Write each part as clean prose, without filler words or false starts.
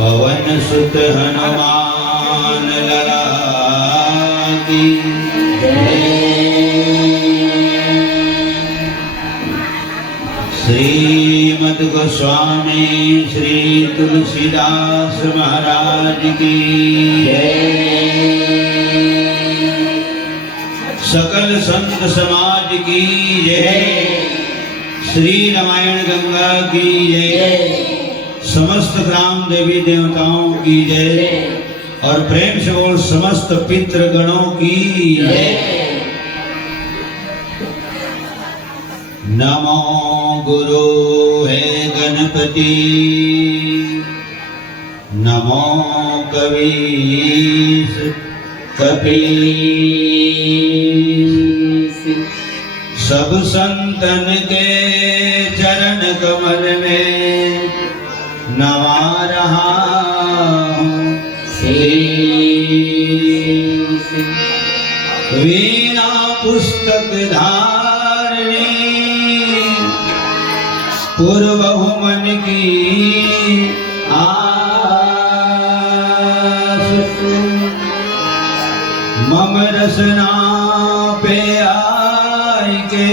पवन सुत हनुमान लला की श्रीमद् गोस्वामी श्री तुलसीदास महाराज की सकल संत समाज की जय। श्री रामायण गंगा की जय। समस्त ग्राम देवी देवताओं की जय और प्रेम से बोल समस्त पितृगणों की जय। नमो गुरु है गणपति, नमो कबीर कपीस, सब संतन के चरण कमल में नवा रहा हूँ शीश। वीणा पुस्तक धारणी पूर्व मन की आस, मम रसना पे आय के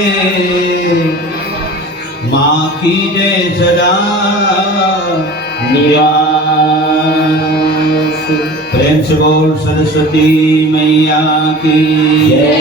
माँ की जय सदा निवास। प्रेम से बोल सरस्वती मैया की जय।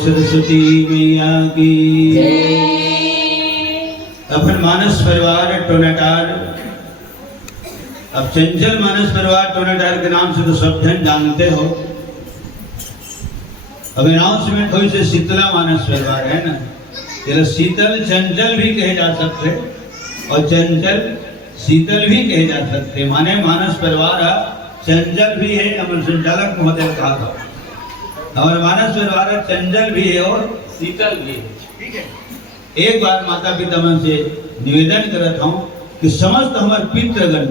सरस्वती मैया की अपन मानस परिवार टोनाटार, अब चंचल मानस परिवार टोनाटार के नाम से तो सब जन जानते हो। अब अनाउंसमेंट हुई से शीतला मानस परिवार है ना, ये शीतल चंचल भी कहे जा सकते और चंचल शीतल भी कहे जा सकते, माने मानस परिवार चंचल भी है। अमर संचालक महोदय ने कहा था हमारे मानस परिवार चंचल भी है और शीतल भी है। ठीक है, एक बार माता पिता मन से निवेदन करता हूँ कि समस्त हमारे पितृगण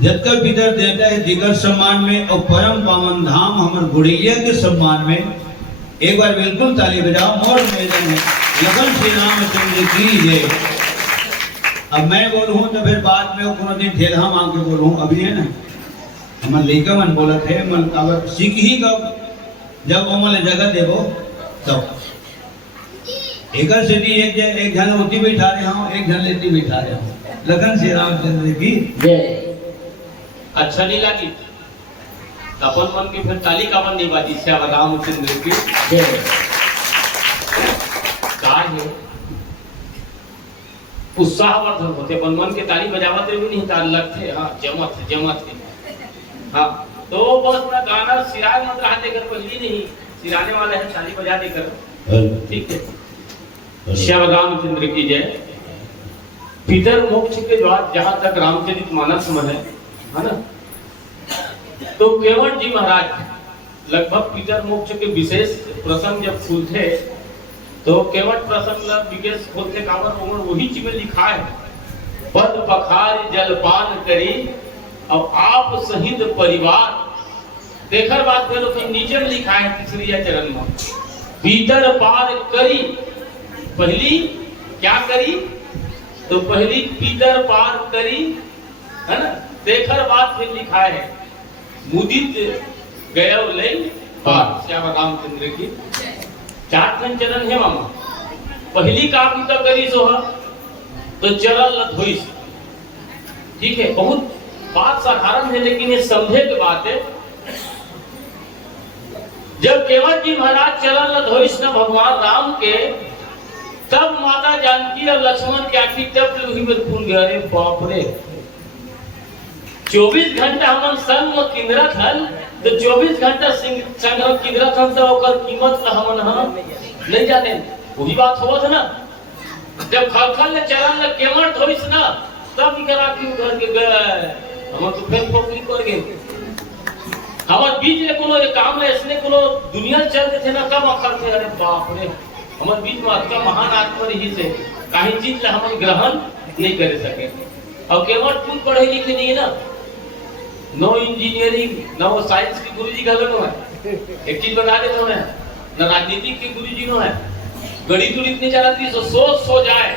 जब तक पितर देता है जिगर सम्मान में और परम पावन धाम हमारे गुड़ैया के सम्मान में एक बार बिल्कुल ताली बजाओ। मोर निवेदन है लगन श्री रामचंद्र की जय। अब मैं बोलूँ तो फिर बाद में कोनो दिन ठेला मांग के बोलूँ, अभी है ना हमारे लेकर मन बोला थे मन कावत सीख ही कब जब वो मन जगह देवो तब एक सिटी एक जन होती बैठा रहे हूँ, एक जन लेती बैठा रहे हूँ। लगन श्री रामचंद्र की जय। अच्छा नहीं लगी अपन मन की फिर ताली का मन नहीं बाजी से रामचंद्र की जय। है उत्साहवर्धन होते अपन मन के ताली बजावत भी नहीं ताल लगते। हाँ जमत जमत हाँ तो बहुत बड़ा गाना सिराज मत रहा देकर पहली नहीं सिराने वाले हैं ताली बजा देकर। ठीक है, श्याम रामचंद्र की जय। पितर मोक्ष के बाद जहाँ तक रामचरित मानस में है ना, तो केवट जी महाराज लगभग पितर मोक्ष के विशेष प्रसंग जब खुलते तो केवट प्रसंग विशेष खोलते कावर उमर वही चीज में लिखा है, पद पखार जलपान करी अब आप सहित परिवार। देखकर बात करो कि नीचे में लिखा है तीसरी चरण में भीतर पार करी। पहली क्या करी? तो पहली भीतर पार करी, है ना। देखकर बात फिर लिखा है मुदित गयो ले पार। श्याम रामचंद्र की 4 चरण है मामा। पहली का भीतर करी सो तो चरण लधोई। ठीक है, बहुत बात साधारण है लेकिन ये समझे की बात है। जब केवट जी महाराज चरण लधोई न भगवान राम के, तब माता जानकी और लक्ष्मण के आखिर तब में फूल गए। अरे बाप रे, 24 घंटा हमन संग में किंद्रत हन, तो 24 घंटा संग में किंद्रत हन तो ओकर कीमत का हमन हम नहीं जाने। वही बात होत ना, जब खलखल ने चरण ल केवट धोइस ना, तब इकरा की घर के गए हम तो फिर फोकली कर गए। हमार बीच में कोनो काम में इसने कोनो दुनिया चलते थे ना, कब अखर थे। अरे बाप रे, हमारे बीच में अतका महान आत्मा रही से कहीं चीज ला हम ग्रहण नहीं कर सके। और केवट खुद पढ़े लिखे नहीं है ना, नो इंजीनियरिंग नो साइंस की गुरुजी गलत है। एक चीज बता देता हूं मैं, न राजनीति के गुरुजी नो है, गणित उड़ित नहीं जाना थी, सोच सो जाए।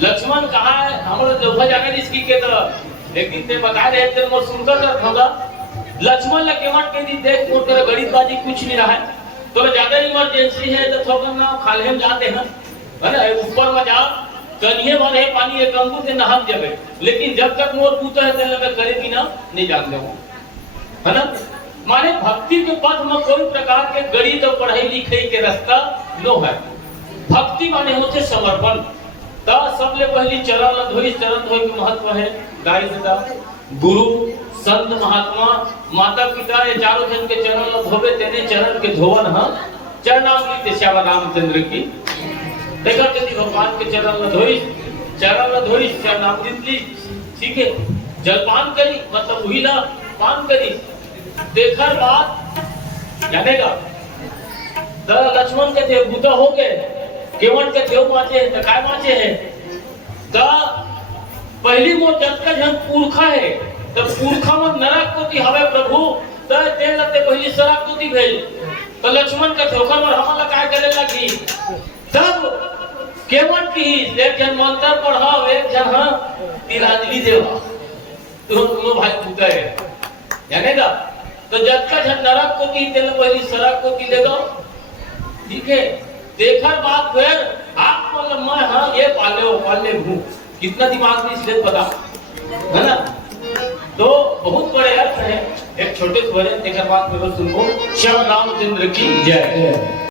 लक्ष्मण कहा है हमारे दोहा जाने इसकी के तो एक दिन ते बता रहे थे मोर सुनकर कर होगा। लक्ष्मण ला केवट के दी देख मोर कर गणितबाजी कुछ नहीं रहा है, तो ज्यादा इमरजेंसी है तो थोड़ा ना खाले हम जाते हैं, है ना। ऊपर में जाओ कन्हे वाले पानी एक अंगूर के नहा जावे, लेकिन जब तक मोर पूता है तेल में करे बिना नहीं जानते हो, है ना। माने भक्ति के पथ में कोई प्रकार के गणित और पढ़ाई लिखाई के रास्ता नो है। भक्ति माने होते समर्पण। ता सबले पहली चरण धोई, चरण धोई के महत्व है गाय दादा गुरु संत महात्मा माता पिता ये चारों जन के चरण धोवे, तेने चरण के धोवन ह चरणामृत श्याम रामचंद्र की। देखा यदि भगवान के चरण धोई चरणामृत ली, ठीक है। जलपान करी मतलब वही ना पान करी। देखा बात जानेगा तो लक्ष्मण के देव बूता हो गए, केवट के देव बाँचे तो काय बाँचे है। तो पहली वो जग का जन पुरखा है, तो पुरखा में नरक को दी हवे प्रभु, तो तेल लते पहली सराक को दी भेज। तो लक्ष्मण का धोखा में हमला काय करे लगी। तब केवट की एक जन मंत्र पढ़ाओ, एक जन हां तिलांजलि देवा, तो भाई पूता है जानेगा। तो जग का जन नरक को दी तेल पहली सराक को दी देगा, ठीक है। देखा बात फिर आप मतलब मैं हाँ ये पाले हूँ, कितना दिमाग में इसलिए पता है ना। तो बहुत बड़े अर्थ है। एक छोटे से बड़े देखा बात फिर सुनो। श्याम रामचंद्र की जय।